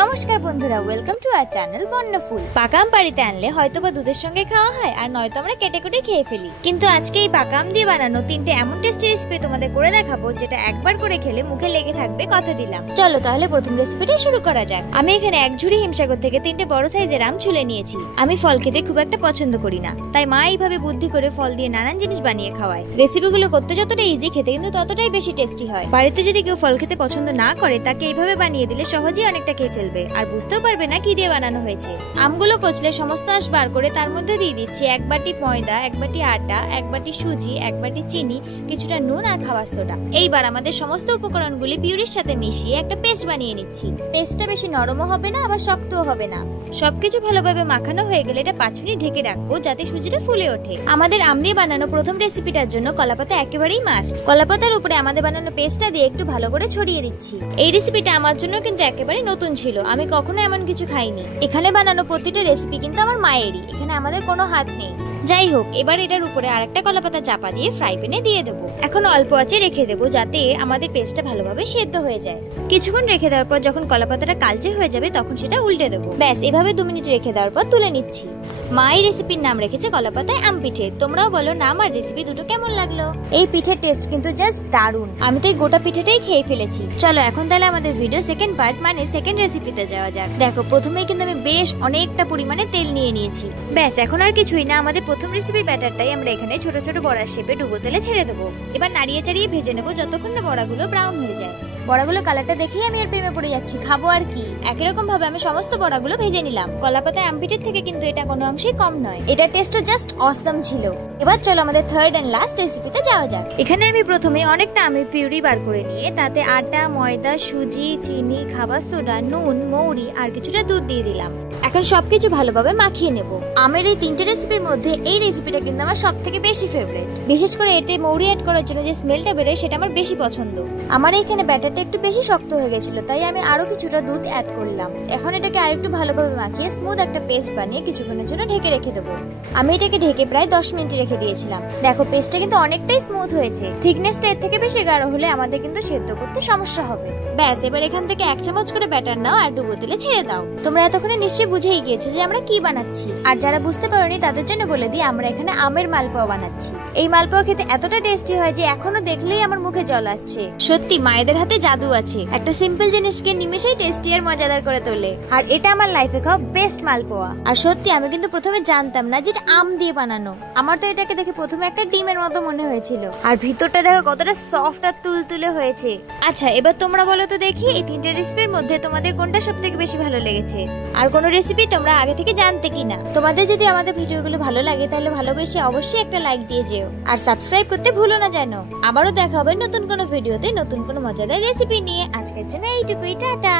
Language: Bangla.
নমস্কার বন্ধুরা, ওয়েলকাম টু আওয়ার চ্যানেল বর্ণফুল। পাকা আম বাড়িতে আনলে হয়তো বা দুধের সঙ্গে খাওয়া হয়, আর নয়তো আমরা কেটে কেটে খেয়ে ফেলি। কিন্তু আজকে এই পাকা আম দিয়ে বানানো তিনটে এমন টেস্টি রেসিপি তোমাদের করে দেখাবো, যেটা একবার করে খেলে মুখে লেগে থাকবে, কথা দিলাম। চলো তাহলে প্রথম রেসিপিটা শুরু করা যাক। আমি এখানে এক ঝুড়ি হিমসাগর থেকে তিনটে বড় সাইজের আম ছুলে নিয়েছি। আমি ফল খেতে খুব একটা পছন্দ করি না, তাই মা এইভাবে বুদ্ধি করে ফল দিয়ে নানান জিনিস বানিয়ে খাওয়ায়। রেসিপিগুলো করতে যতটা ইজি, খেতে কিন্তু ততটাই বেশি টেস্টি হয়। বাড়িতে যদি কেউ ফল খেতে পছন্দ না করে, তাকে এইভাবে বানিয়ে দিলে সহজেই অনেকটা খেয়ে ফেলবে, আর বুঝতেও পারবে না কি দিয়ে বানানো হয়েছে। আমগুলো কচলে সমস্ত আঁশ বার করে তার মধ্যে দিয়ে দিচ্ছি এক বাটি ময়দা, এক বাটি আটা, এক বাটি সুজি, এক বাটি চিনি, কিছুটা নুন আর খাবার সোডা। এইবার আমাদের সমস্ত উপকরণগুলি পিউরির সাথে মিশিয়ে একটা পেস্ট বানিয়ে নিচ্ছি। পেস্টটা বেশি নরমও হবে না, আবার শক্তও হবে না। সবকিছু ভালোভাবে মাখানো হয়ে গেলে এটা 5 মিনিট ঢেকে রাখবো, যাতে সুজিটা ফুলে ওঠে। আমাদের আম দিয়ে বানানো প্রথম রেসিপিটার জন্য কলাপাতা একেবারেই মাস্ট। কলাপাতার উপরে আমাদের বানানো পেস্টটা দিয়ে একটু ভালো করে ছড়িয়ে দিচ্ছি। এই রেসিপিটা আমার জন্য কিন্তু একেবারে নতুন ছিল, আমি কখনো এমন কিছু খাইনি। এখানে বানানো প্রতিটা রেসিপি কিন্তু আমার মায়েরই, এখানে আমাদের কোনো হাত নেই। যাই হোক, এবার এটার উপরে আরেকটা কলাপাতা চাপা দিয়ে ফ্রাই প্যানে দিয়ে দেবো। এখন অল্প আঁচে রেখে দেবো, যাতে আমাদের পেস্টটা ভালোভাবে সেদ্ধ হয়ে যায়। কিছুক্ষণ রেখে দেওয়ার পর যখন কলাপাতাটা কালচে হয়ে যাবে, তখন সেটা উল্টে দেবো। ব্যাস, এভাবে 2 মিনিট রেখে দেওয়ার পর তুলে নিচ্ছি। মা এই রেসিপির নাম রেখেছে কলাপাতায় আম পিঠে। তোমরাও বলো নাম আর রেসিপি দুটো কেমন লাগলো। এই পিঠের টেস্ট কিন্তু জাস্ট দারুণ। আমি তো এই গোটা পিঠেটাই খেয়ে ফেলেছি। চলো এখন তাহলে আমাদের ভিডিও সেকেন্ড পার্ট মানে সেকেন্ড রেসিপিতে যাওয়া যাক। দেখো, প্রথমেই কিন্তু আমি বেশ অনেকটা পরিমাণে তেল নিয়ে নিয়েছি। ব্যাস, এখন আর কিছুই না, আমাদের প্রথম রেসিপির ব্যাটারটাই আমরা এখানে ছোট ছোট বড়ার শেপে ডুবো তেলে ছেড়ে দেবো। এবার নাড়িয়ে চাড়িয়ে ভেজে নেবো যতক্ষণ না বড়াগুলো ব্রাউন হয়ে যায়। বড়াগুলো কালারটা দেখেই আমি আর প্রেমে পড়ে যাচ্ছি, খাবো আর কি। একই রকম ভাবে আমি সমস্ত বড়াগুলো ভেজে নিলাম। কলাপাতায় আম পিঠের থেকে কিন্তু এটা কোনো অংশেই কম নয়। এটার টেস্টও জাস্ট অসাম ছিল। এবার চলো আমাদের থার্ড এন্ড লাস্ট রেসিপিতে যাওয়া যাক। এখানে আমি প্রথমে অনেকটা আমের পিউরি বার করে নিয়ে তাতে আটা, ময়দা, সুজি, চিনি, খাবার সোডা, নুন, মৌরি আর কিছুটা দুধ দিয়ে দিলাম। এখন সবকিছু ভালোভাবে মাখিয়ে নেব। আমের এই তিনটে রেসিপির মধ্যে এই রেসিপিটা কিন্তু আমার সব থেকে বেশি ফেভারিট। বিশেষ করে এতে মৌরি অ্যাড করার জন্য যে স্মেলটা বেরোয়, সেটা আমার বেশি পছন্দ। আমার এখানে ব্যাটারটা একটু বেশি শক্ত হয়ে গেছিল, তাই আমি আরো কিছুটা দুধ অ্যাড করলাম। এখন এটাকে আরেকটু ভালোভাবে মাখিয়ে স্মুথ একটা পেস্ট বানিয়ে কিছুক্ষণের জন্য ঢেকে রেখে দেবো। আমি এটাকে ঢেকে প্রায় 10 মিনিট রেখে দিয়েছিলাম। দেখো, পেস্টটা কিন্তু অনেকটাই স্মুথ হয়েছে। থিকনেসটা এর থেকে বেশি গাঢ় হলে আমাদের কিন্তু সেদ্ধ করতে সমস্যা হবে। ব্যাস, এবার এখান থেকে 1 চামচ করে ব্যাটার নাও আর ডুবো তেলে ছেড়ে দাও। তোমরা এতক্ষণে নিশ্চয়ই বুঝেই গিয়েছো যে আমরা কি বানাচ্ছি। আর যারা বুঝতে পারোনি তাদের জন্য বলে দিই, আমরা এখানে আমের মালপোয়া বানাচ্ছি। এই মালপোয়া খেতে এতটা টেস্টি হয় যে এখনো দেখলেই আমার মুখে জল আসছে। সত্যি মায়েদের হাতে জাদু আছে, একটা সিম্পল জিনিসকে নিমেষেই টেস্টি আর মজাদার করে তোলে। আর এটা আমার লাইফে খাওয়া বেস্ট মালপোয়া। আর সত্যি আমি কিন্তু প্রথমে জানতাম না যে এটা আম দিয়ে বানানো। আমার তো এটাকে দেখে প্রথমে একটা ডিমের মতো মনে হয়েছিল, আর ভিতরটা দেখো কতটা সফট আর তুলতুলে হয়েছে। আচ্ছা, এবার তোমরা বলো তো দেখি, এই তিনটে রেসিপির মধ্যে তোমাদের কোনটা সব থেকে বেশি ভালো লেগেছে? আর কোনো রেসিপি তোমরা আগে থেকে জানতে কিনা? তোমাদের যদি আমাদের ভিডিওগুলো ভালো লাগে, তাহলে ভালোবেসে অবশ্যই একটা লাইক দিয়ে যেও, আর সাবস্ক্রাইব করতে ভুলো না যেন। আবারও দেখা হবে নতুন কোনো ভিডিওতে নতুন কোনো মজাদার রেসিপি নিয়ে। আজকের জন্য এইটুকুই, টাটা।